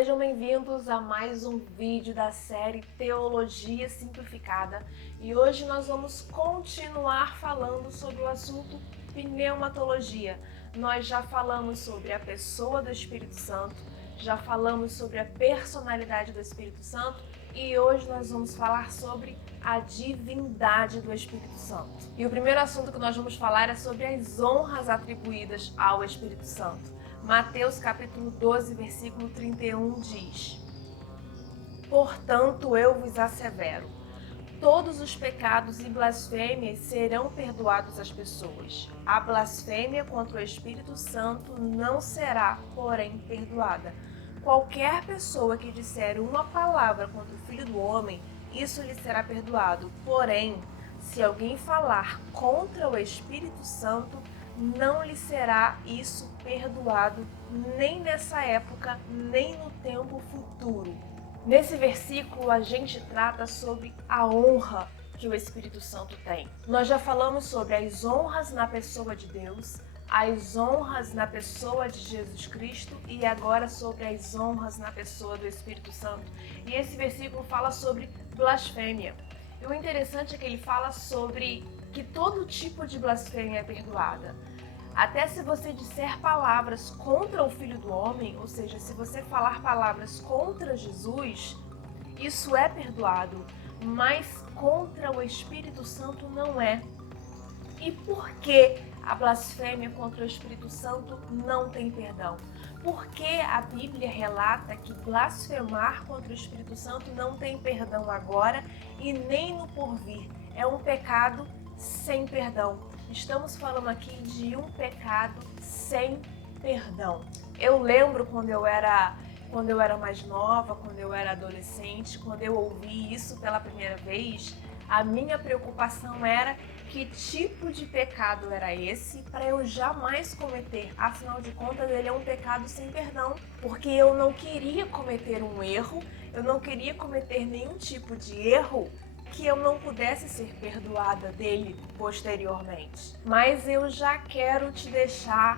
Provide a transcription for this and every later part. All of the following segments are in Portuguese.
Sejam bem-vindos a mais um vídeo da série Teologia Simplificada e hoje nós vamos continuar falando sobre o assunto pneumatologia. Nós já falamos sobre a pessoa do Espírito Santo, já falamos sobre a personalidade do Espírito Santo e hoje nós vamos falar sobre a divindade do Espírito Santo. E o primeiro assunto que nós vamos falar é sobre as honras atribuídas ao Espírito Santo. Mateus capítulo 12, versículo 31 diz: Portanto, eu vos assevero, todos os pecados e blasfêmias serão perdoados às pessoas. A blasfêmia contra o Espírito Santo não será, porém, perdoada. Qualquer pessoa que disser uma palavra contra o Filho do Homem, isso lhe será perdoado. Porém, se alguém falar contra o Espírito Santo, não lhe será isso perdoado, nem nessa época, nem no tempo futuro. Nesse versículo, a gente trata sobre a honra que o Espírito Santo tem. Nós já falamos sobre as honras na pessoa de Deus, as honras na pessoa de Jesus Cristo e agora sobre as honras na pessoa do Espírito Santo. E esse versículo fala sobre blasfêmia. E o interessante é que ele fala sobre que todo tipo de blasfêmia é perdoada. Até se você disser palavras contra o Filho do Homem, ou seja, se você falar palavras contra Jesus, isso é perdoado, mas contra o Espírito Santo não é. E por que a blasfêmia contra o Espírito Santo não tem perdão? Porque a Bíblia relata que blasfemar contra o Espírito Santo não tem perdão agora e nem no porvir. É um pecado sem perdão. Estamos falando aqui de um pecado sem perdão. Eu lembro quando eu era mais nova, quando eu era adolescente, quando eu ouvi isso pela primeira vez, a minha preocupação era que tipo de pecado era esse para eu jamais cometer. Afinal de contas, ele é um pecado sem perdão, porque eu não queria cometer um erro, eu não queria cometer nenhum tipo de erro que eu não pudesse ser perdoada dele posteriormente. Mas eu já quero te deixar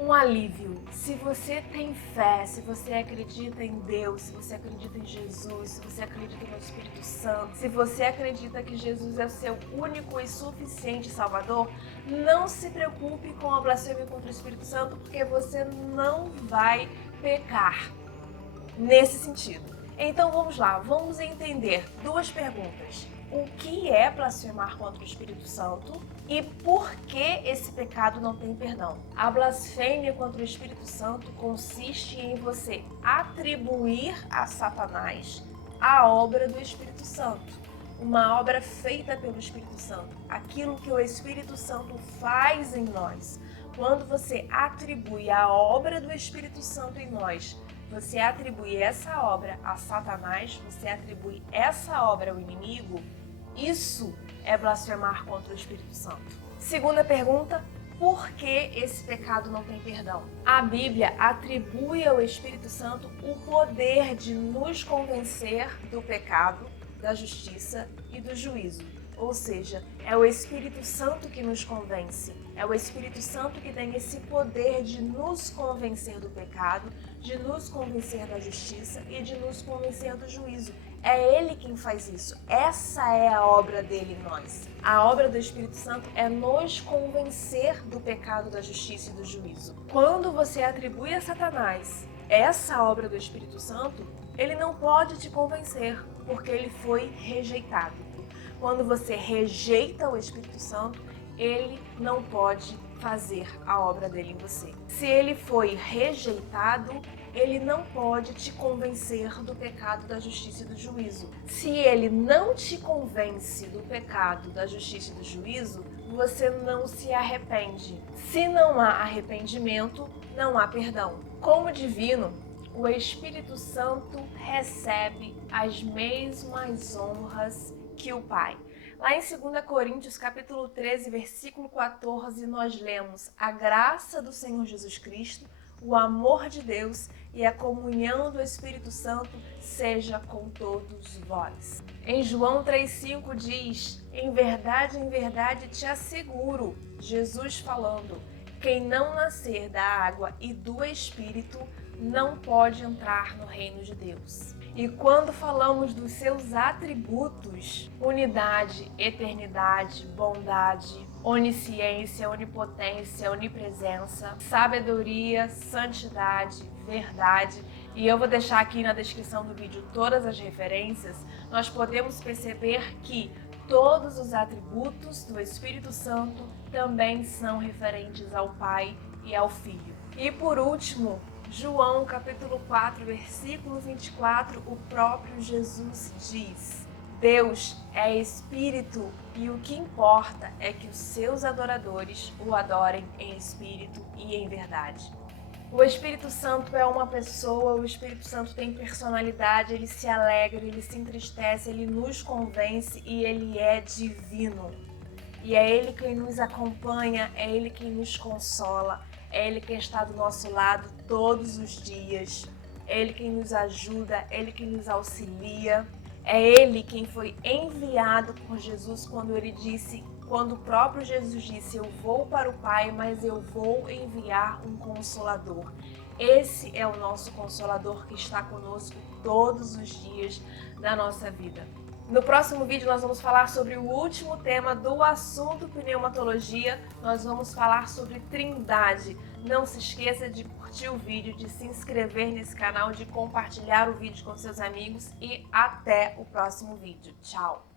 um alívio. Se você tem fé, se você acredita em Deus, se você acredita em Jesus, se você acredita no Espírito Santo, se você acredita que Jesus é o seu único e suficiente Salvador, não se preocupe com a blasfêmia contra o Espírito Santo, porque você não vai pecar nesse sentido. Então vamos lá, vamos entender duas perguntas. O que é blasfemar contra o Espírito Santo e por que esse pecado não tem perdão? A blasfêmia contra o Espírito Santo consiste em você atribuir a Satanás a obra do Espírito Santo, uma obra feita pelo Espírito Santo, aquilo que o Espírito Santo faz em nós. Quando você atribui a obra do Espírito Santo em nós, você atribui essa obra a Satanás, você atribui essa obra ao inimigo, isso é blasfemar contra o Espírito Santo. Segunda pergunta, por que esse pecado não tem perdão? A Bíblia atribui ao Espírito Santo o poder de nos convencer do pecado, da justiça e do juízo. Ou seja, é o Espírito Santo que nos convence, é o Espírito Santo que tem esse poder de nos convencer do pecado, de nos convencer da justiça e de nos convencer do juízo. É Ele quem faz isso, essa é a obra dele em nós. A obra do Espírito Santo é nos convencer do pecado, da justiça e do juízo. Quando você atribui a Satanás essa obra do Espírito Santo, ele não pode te convencer, porque ele foi rejeitado. Quando você rejeita o Espírito Santo, ele não pode fazer a obra dele em você. Se ele foi rejeitado, ele não pode te convencer do pecado, da justiça e do juízo. Se ele não te convence do pecado, da justiça e do juízo, você não se arrepende. Se não há arrependimento, não há perdão. Como divino, o Espírito Santo recebe as mesmas honras que o Pai. Lá em 2 Coríntios, capítulo 13, versículo 14, nós lemos: a graça do Senhor Jesus Cristo, o amor de Deus e a comunhão do Espírito Santo seja com todos vós. Em João 3,5 diz: em verdade te asseguro, Jesus falando, Quem não nascer da água e do Espírito não pode entrar no reino de Deus. E quando falamos dos seus atributos, unidade, eternidade, bondade, onisciência, onipotência, onipresença, sabedoria, santidade, verdade, e eu vou deixar aqui na descrição do vídeo todas as referências, nós podemos perceber que todos os atributos do Espírito Santo também são referentes ao Pai e ao Filho. E por último, João capítulo 4, versículo 24, o próprio Jesus diz: Deus é Espírito e o que importa é que os seus adoradores o adorem em espírito e em verdade. O Espírito Santo é uma pessoa, o Espírito Santo tem personalidade, ele se alegra, ele se entristece, ele nos convence e ele é divino. E é ele quem nos acompanha, é ele quem nos consola, é ele quem está do nosso lado todos os dias, é ele quem nos ajuda, é ele quem nos auxilia, é ele quem foi enviado por Jesus quando o próprio Jesus disse, eu vou para o Pai, mas eu vou enviar um Consolador. Esse é o nosso Consolador que está conosco todos os dias da nossa vida. No próximo vídeo nós vamos falar sobre o último tema do assunto pneumatologia, nós vamos falar sobre Trindade. Não se esqueça de curtir o vídeo, de se inscrever nesse canal, de compartilhar o vídeo com seus amigos e até o próximo vídeo. Tchau!